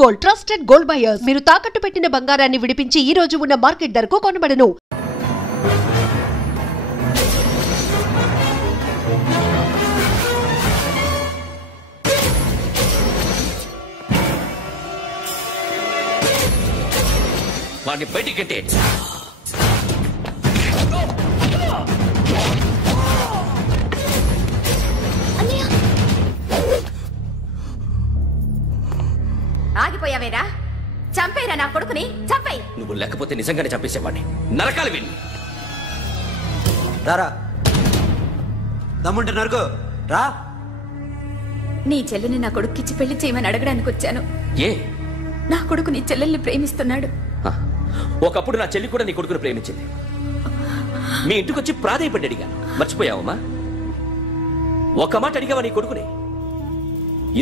Gold trusted gold buyers. మీరు తాకట్టు పెట్టిన బంగారాన్ని విడిపించి ఈ రోజు ఉన్న మార్కెట్ ధరకు కొనబడను. వాడిని బయటికి ఆగిపోయావేరా? చంపేరా నా కొడుకుని, చంపేయ్. నువ్వు లేకపోతే నిజంగానే చంపేసేవాడిని. నరకాలి విని రారా, దమ్ముంటే నరకు రా. నీ చెల్లిని నా కొడుక్కిచ్చి పెళ్లి చేయమని అడగడానికి వచ్చాను. ఏ? నా కొడుకు నీ చెల్లెల్ని ప్రేమిస్తున్నాడు. ఒకప్పుడు నా చెల్లి కూడా నీ కొడుకును ప్రేమించింది. మీ ఇంటికి వచ్చి ప్రాధాయపడి అడిగాను. మర్చిపోయావమ్మా? ఒక మాట అడిగావా నీ కొడుకుని?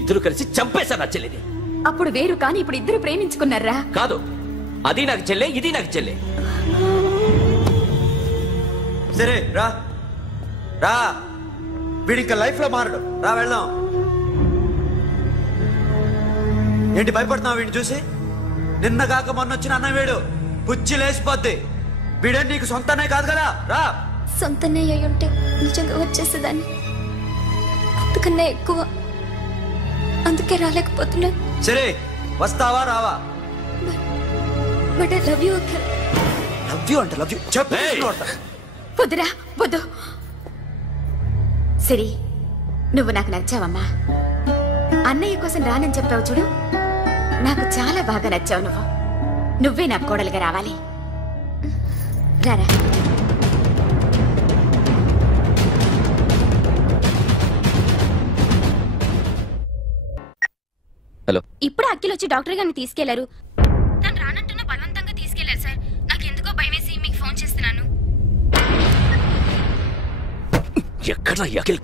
ఇద్దరు కలిసి చంపేశారు నా చెల్లిని. అప్పుడు వేరు, కానీ ఇప్పుడు ఇద్దరు ప్రేమించుకున్నారా? కాదు, అది నాకు చెల్లె, ఇది నాకు చెల్లె. సరే రా రా, వీడి ఇంకా లైఫ్ లో మారడు. రా వెళ్దాం. ఏంటి భయపడుతున్నావు వీడిని చూసి? నిన్న కాక మొన్న వచ్చిన అన్న వీడు పుచ్చి లేచిపోద్ది. వీడే నీకు సొంతనే కాదు కదా. రా. సొంతనే అయి ఉంటే నిజంగా వచ్చేసేదాన్ని. అంతకన్నా ఎక్కువ, అందుకే రాలేకపోతున్నా. సరే, వస్తావా రావా? But I love you Akhil. Love you అంటే లవ్ యూ చెప్పు. వద్దురా, వద్దు. సరే, నువ్వు నాకు నచ్చావమ్మా. అన్నయ్య కోసం రానని చెప్పావు చూడు, నాకు చాలా బాగా నచ్చావు. నువ్వే నాకు కోడలుగా రావాలి. రారా. హలో. ఇప్పుడు అఖిల్ వచ్చి డాక్టర్ గారిని తీసుకెళ్లారు. తను రానంటున్న బలవంతంగా తీసుకెళ్లారు సార్. నాకు ఎందుకో భయమేసి మీకు ఫోన్ చేస్తున్నాను. ఎక్కడ అఖిల్?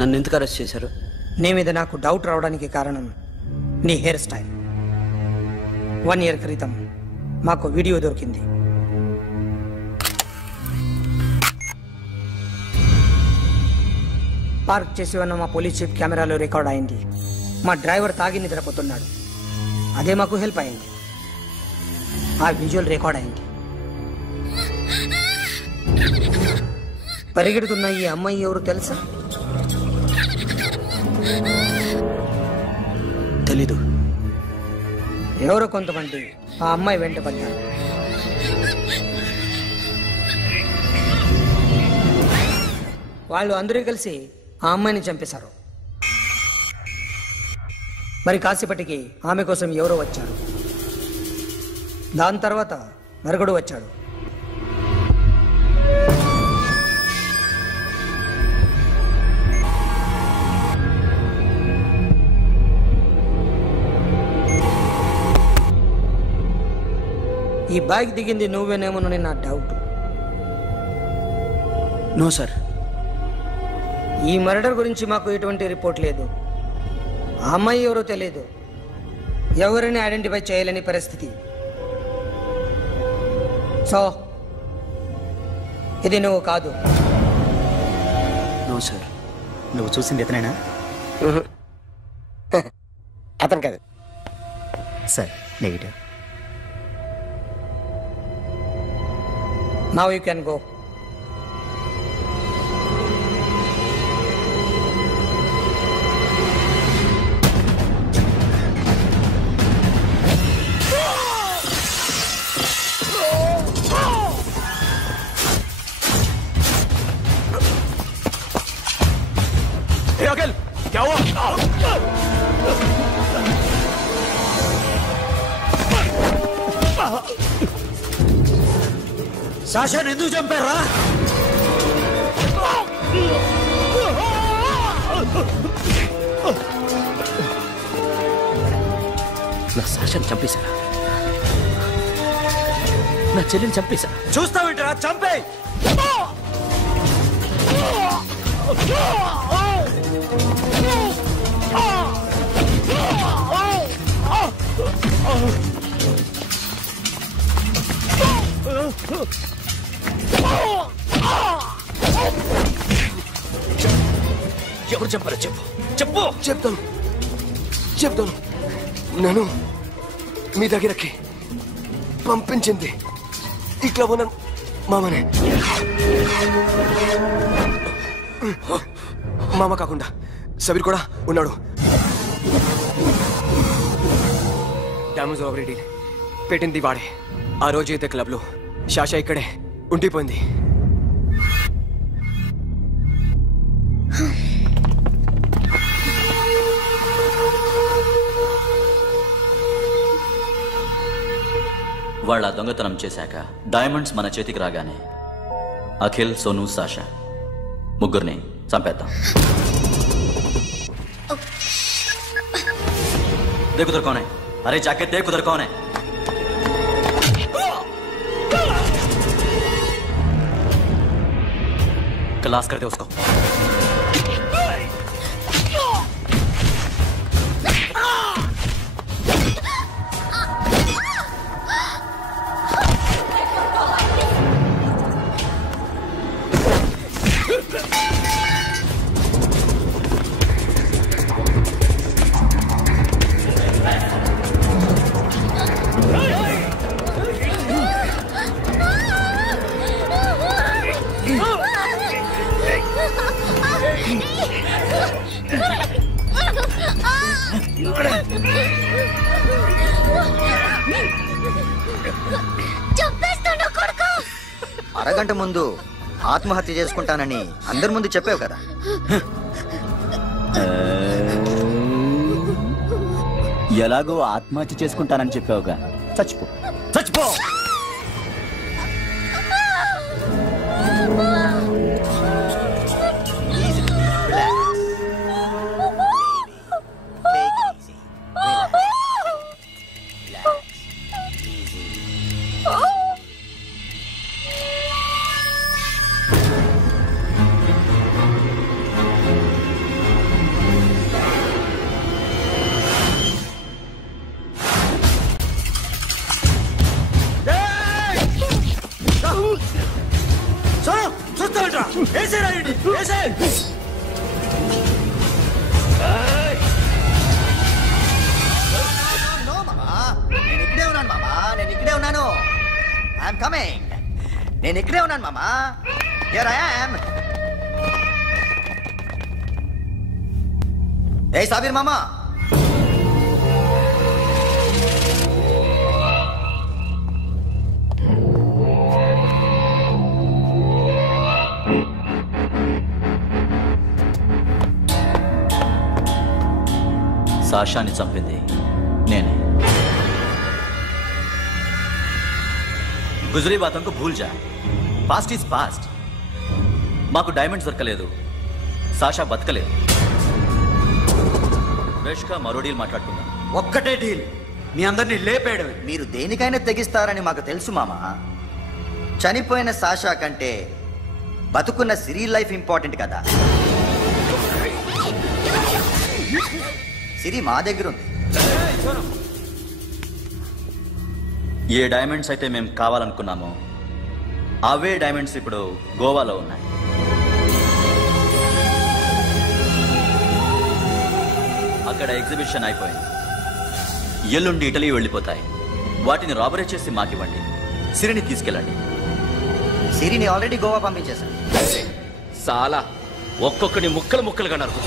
నన్ను ఎందుకు అరెస్ట్ చేశారు? నీ మీద నాకు డౌట్ రావడానికి కారణం నీ హెయిర్ స్టైల్. 1 year క్రితం మాకు వీడియో దొరికింది. పార్క్ చేసి ఉన్న మా పోలీస్ జీప్ కెమెరాలో రికార్డ్ అయింది. మా డ్రైవర్ తాగి నిద్రపోతున్నాడు. అదే మాకు హెల్ప్ అయింది. ఆ విజువల్ రికార్డ్ అయింది. పరిగెడుతున్న ఈ అమ్మాయి ఎవరు తెలుసా? తెలీదు. ఎవరో కొంతమంది ఆ అమ్మాయి వెంట పడ్డారు. వాళ్ళు అందరూ కలిసి ఆ అమ్మాయిని చంపేశారు. మరి కాసేపటికి ఆమె కోసం ఎవరో వచ్చారు. దాని తర్వాత నరకుడు వచ్చాడు. ఈ బ్యాగ్ దిగింది నువ్వేనేమోనని నా డౌట్. No sir. ఈ మర్డర్ గురించి మాకు ఎటువంటి రిపోర్ట్ లేదు. ఆ అమ్మాయి ఎవరో తెలియదు. ఎవరిని ఐడెంటిఫై చేయలేని పరిస్థితి. సో ఇది నువ్వు కాదు. No sir. నువ్వు చూసింది ఎతనేనా? అతను కాదు సార్. Negative. Now you can go. Hey, Akhil, क्या हुआ? సాషాని ఎందుకు చంపారా? నా సాషాని చంపేశారా? నా చెల్లిని చంపేశా. చూస్తావేంట్రా? చంపే. ఎవరు చంపారో చెప్పు. చెప్పు. చెప్తాను. నన్ను మీ దగ్గరకి పంపించింది ఇట్లా ఉన్న మామనే. మామ కాకుండా సబీర్ కూడా ఉన్నాడు. డ్యామేజ్ ఆల్రెడీ పెట్టింది వాడే. ఆ రోజు అయితే క్లబ్లో శాషా ఇక్కడే ఉండిపోయింది. వాళ్ళ దొంగతనం చేశాక డైమండ్స్ మన చేతికి రాగానే అఖిల్, సోను, సాషా ముగ్గురిని చంపేద్దాం. देखो उधर कौन है? अरे जाके देख उधर कौन है? क्लास करते उसको. అరగంట ముందు ఆత్మహత్య చేసుకుంటానని అందరి ముందు చెప్పావు కదా. ఎలాగో ఆత్మహత్య చేసుకుంటానని చెప్పావుగా, చచ్చిపో. నేను ఇక్కడే ఉన్నాను మామా. Here I am. ఏ సాబీర్ మామా, సాషాని చంపింది నేనే. గుజరీ బాతంకు భూల్ జా. Past is past. మాకు డైమండ్స్ దొరకలేదు, సాషా బతకలేదు. ఫ్రెష్గా మరో డీల్ మాట్లాడుకుందాం. ఒక్కటే డీల్, మీ అందరినీ లేపేయడం. మీరు దేనికైనా తెగిస్తారని మాకు తెలుసు మామా. చనిపోయిన సాషా కంటే బతుకున్న సిరీ లైఫ్ ఇంపార్టెంట్ కదా. సిరి మా దగ్గర ఉంది. ఏ డైమండ్స్ అయితే మేము కావాలనుకున్నామో అవే డైమండ్స్ ఇప్పుడు గోవాలో ఉన్నాయి. అక్కడ ఎగ్జిబిషన్ అయిపోయింది. ఎల్లుండి ఇటలీ వెళ్ళిపోతాయి. వాటిని రాబరీ చేసి మాకివ్వండి. సిరిని తీసుకెళ్ళండి. సిరిని ఆల్రెడీ గోవా పంపించేశాను. సాలా ఒక్కొక్కని ముక్కలు ముక్కలుగా నరుకు.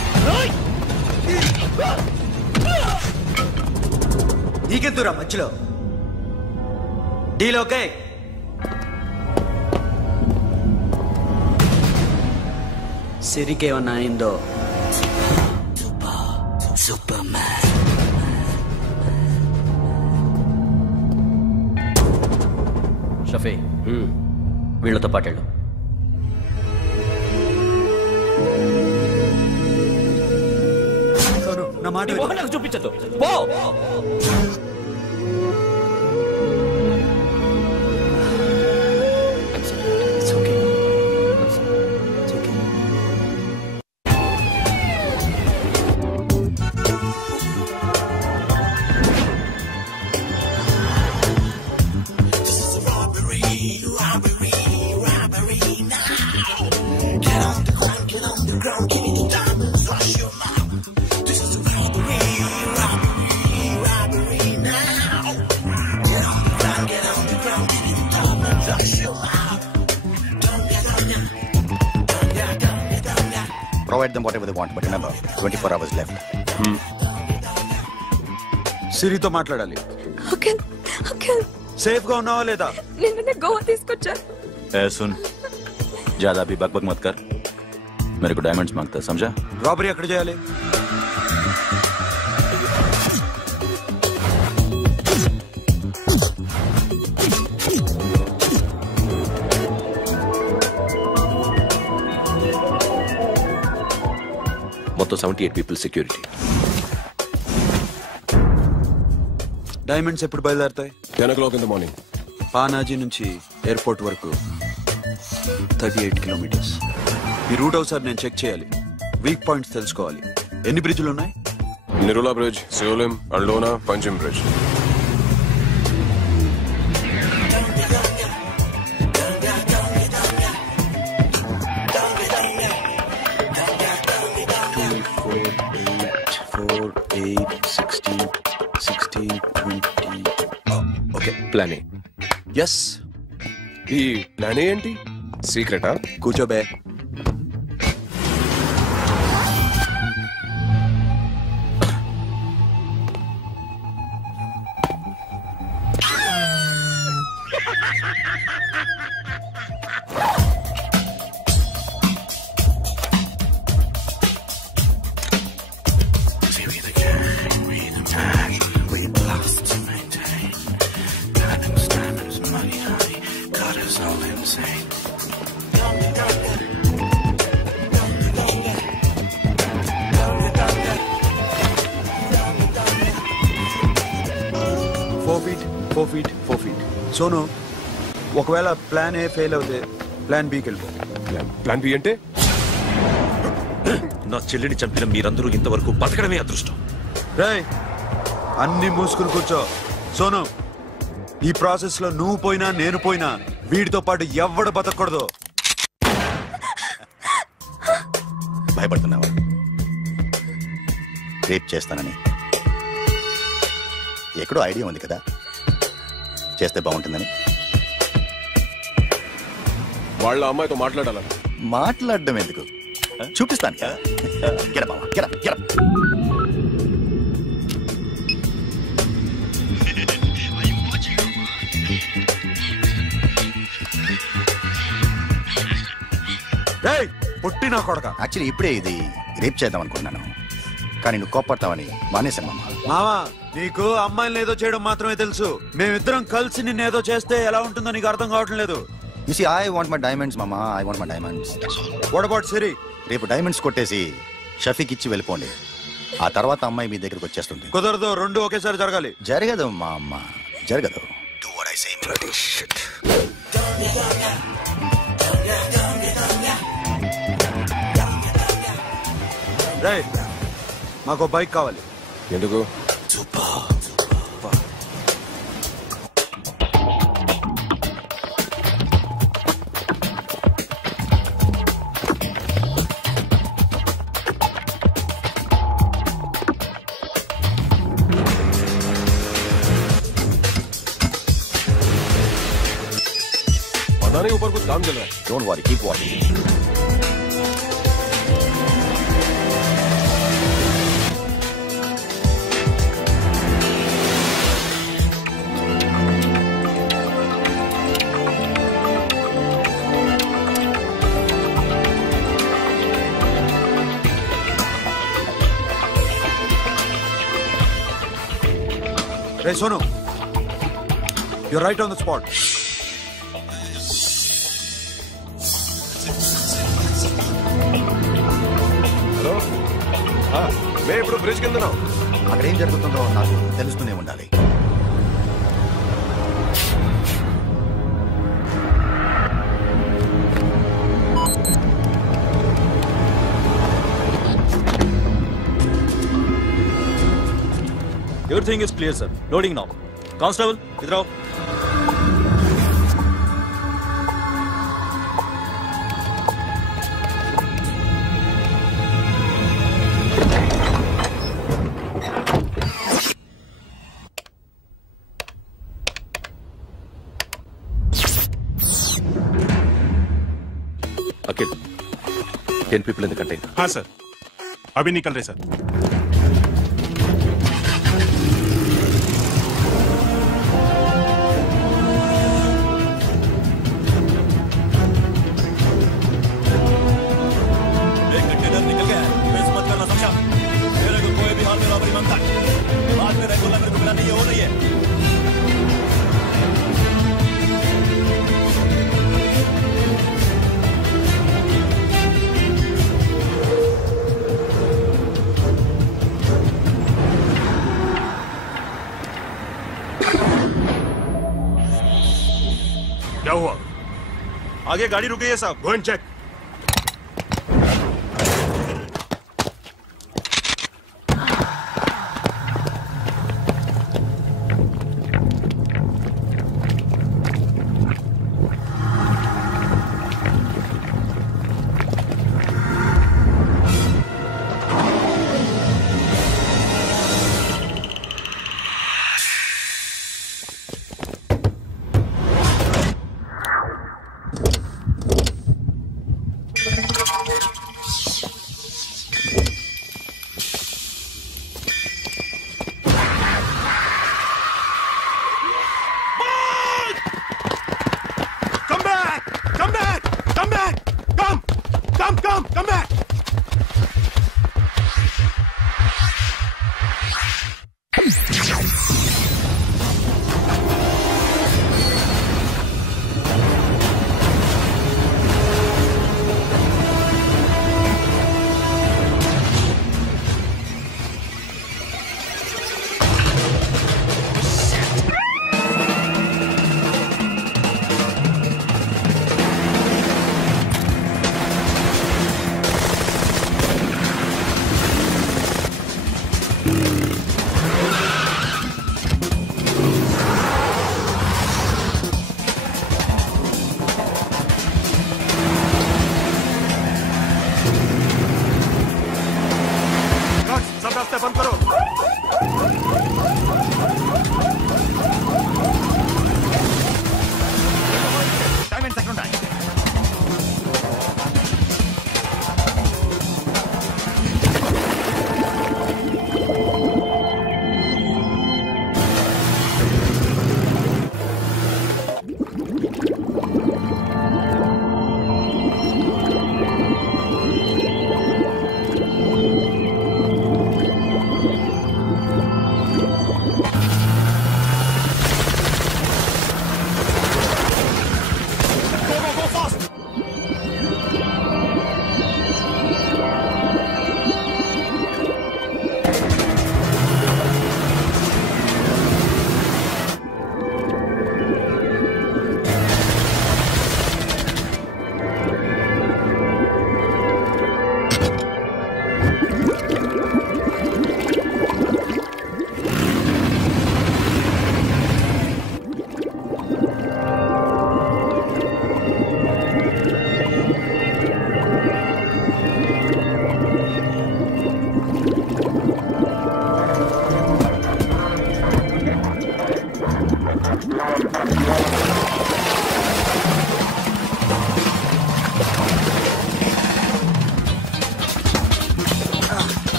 నీకెందురా మధ్యలో? Deal okay? సిరికేమన్నా అయిందో? Super man. షఫీ, వీళ్ళతో పాటేళ్ళు. నా మాట నాకు చూపించదు. పో. provide them whatever they want, but remember, 24 hours left. సిరితో మాట్లాడాలి. అంకిల్ అంకిల్ సేఫ్ గా ఉన్నావా లేదా? నిన్నే గోవా తీసుకొచ్చారు. ए सुन, ज्यादा भी बकबक मत कर. मेरे को डायमंड्स मांगता है, समझा? రాబరీ ఎక్కడ చేయాలి? మొత్తం 78 పీపుల్ సెక్యూరిటీ. డైమండ్స్ ఎప్పుడు బయలుదేరుతాయి? 10 o'clock in the morning. Panaji నుంచి ఎయిర్పోర్ట్ వరకు 38 కిలోమీటర్స్. ఈ రూట్ ఒకసారి నేను చెక్ చేయాలి. వీక్ పాయింట్స్ తెలుసుకోవాలి. ఎన్ని బ్రిడ్జ్లు ఉన్నాయి? Nirula Bridge, Seolim, Aldona, Panjim Bridge. Okay, plan A. Yes. ఈ ప్లాన్ ఏంటి? సీక్రెటా? కూర్చోబే. సోను, ఒకవేళ ప్లాన్ ఏ ఫెయిల్ అవుతే ప్లాన్ బికి వెళ్ళిపో. ప్లాన్ బి అంటే? నా చెల్లిని చంపిన మీరందరూ ఇంతవరకు బతకడమే అదృష్టం. రేయ్, అన్ని మూసుకుని కూర్చో. సోను, ఈ ప్రాసెస్ లో నువ్వు పోయినా నేను పోయినా వీడితో పాటు ఎవడు బతకూడదు. భయపడుతున్నావా? రేప్ చేస్తానని ఎక్కడో ఐడియా ఉంది కదా, చేస్తే బాగుంటుందని. వాళ్ళ అమ్మాయితో మాట్లాడాలని. మాట్లాడడం ఎందుకు, చూపిస్తాను. పుట్టి నా కొడక. యాక్చువల్లీ ఇప్పుడే ఇది రేప్ చేద్దాం అనుకున్నాను, కానీ నువ్వు కోప్పడతావని మానేశాను మామ. మావా, నీకు అమ్మాయిని ఏదో చేయడం మాత్రమే తెలుసు. మేమిద్దరం కలిసి నిన్ను ఏదో చేస్తే ఎలా ఉంటుందో నీకు అర్థం కావటం లేదు. You see, I want my diamonds, mama. I want my diamonds. What about Siri? రేపు డైమండ్స్ కొట్టేసి షఫీకి ఇచ్చి వెళ్ళిపోండి. ఆ తర్వాత అమ్మాయి మీ దగ్గరకు వచ్చేస్తుంది. కుదరదు, రెండు ఒకేసారి జరగాలి. జరగదు మా అమ్మ, జరగదు. Do what I say. Bloody shit. Right, మాకు బైక్ కావాలి. ఎందుకు? ऊपर कुछ काम चल रहा है. Don't worry, keep watching. Hey, Sonu, you're right on the spot. मैं ఇప్పుడు బ్రిడ్జ్ కింద ఉన్నాను. అక్కడ ఏం జరుగుతుందో నాకు తెలుస్తూనే ఉండాలి. Everything is clear, sir. Loading now. Constable, idhar aao. Akhil, 10 people in the container. हाँ सर, अभी निकल रहे सर। एक कंटेनर निकल गया है, मिस मत करना समझा? मेरे को कोई भी हाल में रॉबरी मांगता है, बाद में रेगुलर मेरे को मिला नहीं हो रही है। क्या हुआ? आगे गाड़ी रुक गई है साहब। Go and check. Come back! सब रास्ते बंद करो। Time and second time.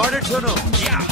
Got it, Sono. Yeah.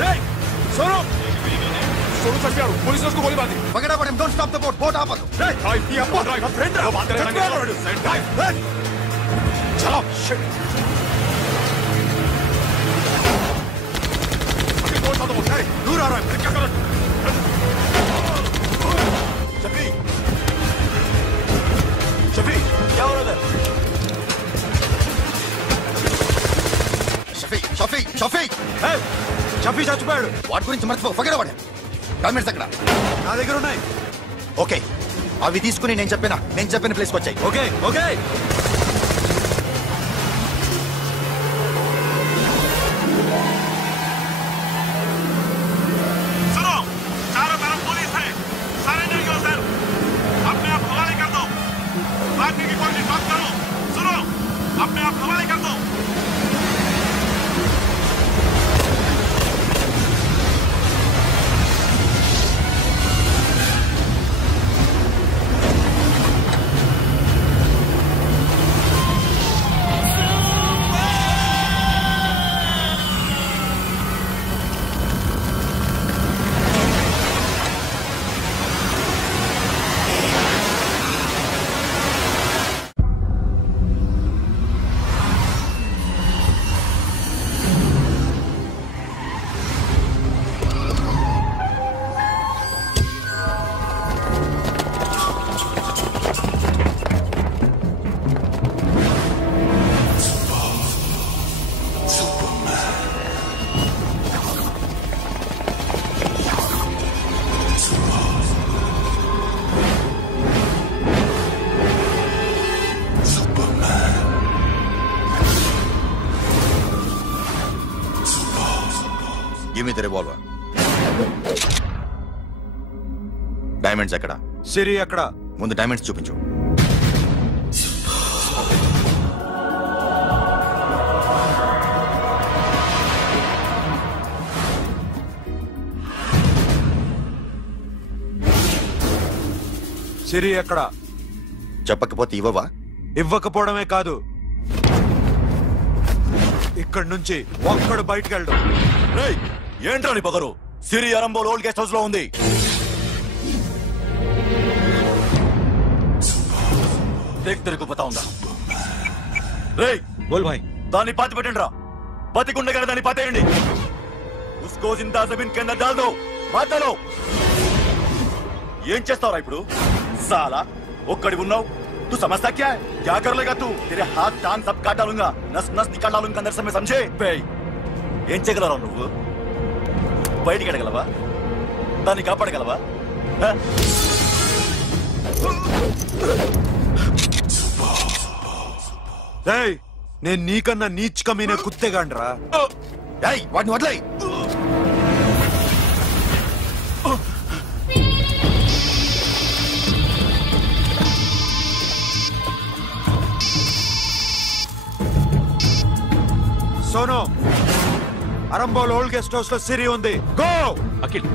Sono Sonu चढ़ पुलिस ने उसको गोली मार दी पकड़ा पड़े don't stop the boat boat आप वो बात करेंगे चलो दूर आ रहा है क्या करो शफी शफी क्या हो रहा है షఫీ షఫీ షఫీ షఫీ చచ్చిపోయాడు వాటి గురించి మర్చిపో పగడ పడే డాక్యుమెంట్స్ అక్కడ నా దగ్గర ఉన్నాయి ఓకే అవి తీసుకుని నేను చెప్పిన ప్లేస్కి వచ్చాయి ఓకే ఓకే सुनो चारों तरफ पुलिस है सरेंडर योरसेल्फ अपने आप हवाले कर दो भागने की कोशिश मत करो सुनो अपने आप हवाले कर दो give me the revolver diamonds ఎక్కడ సిరి ఎక్కడ ముందు డైమండ్స్ చూపించు సిరి ఎక్కడ చెప్పకపోతే ఇవ్వవా ఇవ్వకపోవడమే కాదు ఇక్కడి నుంచి ఒక్కడు బయటకు వెళ్ళడం ఏంట్రా నీ పొగరు సిరి అరంబోల్ ఓల్డ్ గెస్ట్ హౌస్ లో ఉంది దేక్ తెరకు బతాਉਂదా రేయ్ బోల్ భాయ్ దాన్ని పాతి పెట్టండి రా బతికుండగానే దాన్ని పాతేయండి ఉస్కో జిందా జమీన్ కింద డాల్ దో మాటలో ఏం చేస్తావురా ఇప్పుడు సాలా ఒక్కడి ఉన్నావు तू समझता क्या है क्या कर लेगा तू तेरे हाथ टांग सब काट डालूंगा नस नस निकाल डालूंगा अंदर से मैं समझे ఏం చేయగలరా నువ్వు బయటికి ఎడగలవా దాన్ని కాపాడగలవా నేను నీకన్నా నీచ్ కమీనే కుత్తేగాండ్రా వాటిని వదిలేయ్ Sono Arambol old guest house లో సిరి ఉంది గో అఖిల్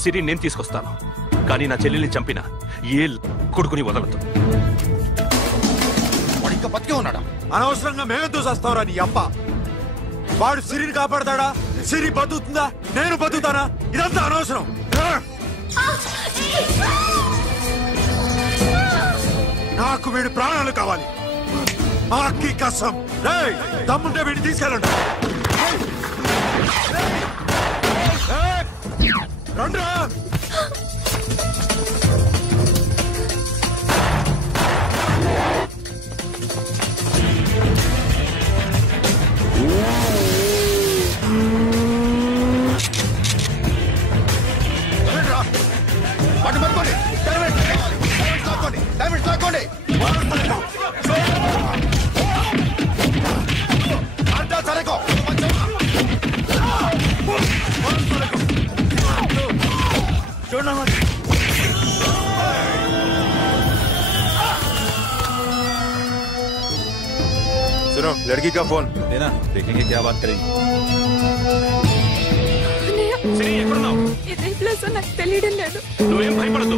సిరి నేను తీసుకొస్తాను కానీ నా చెల్లెల్ని చంపిన ఏ కొడుకుని వదలదు వాడు ఇంకా బతికే ఉన్నాడా అనవసరంగా మేమెందుకు చేస్తావురా నీ అప్ప వాడు సిరిని కాపాడతాడా సిరి బతుకుతుందా నేను బతుకుతానా ఇదంతా అనవసరం నాకు వీడి ప్రాణాలు కావాలి మాకి కసం దమ్ముంటే వీడిని తీసుకెళ్ళండి రండ్రా పట్టుకోండి డైమండ్స్ లాక్కోండి సరేకో सुनो लड़की का फोन देना देखेंगे क्या बात करेंगे ఇదే ప్లేస్ నాకు తెలియడం లేదు నువ్వేం భయపడదు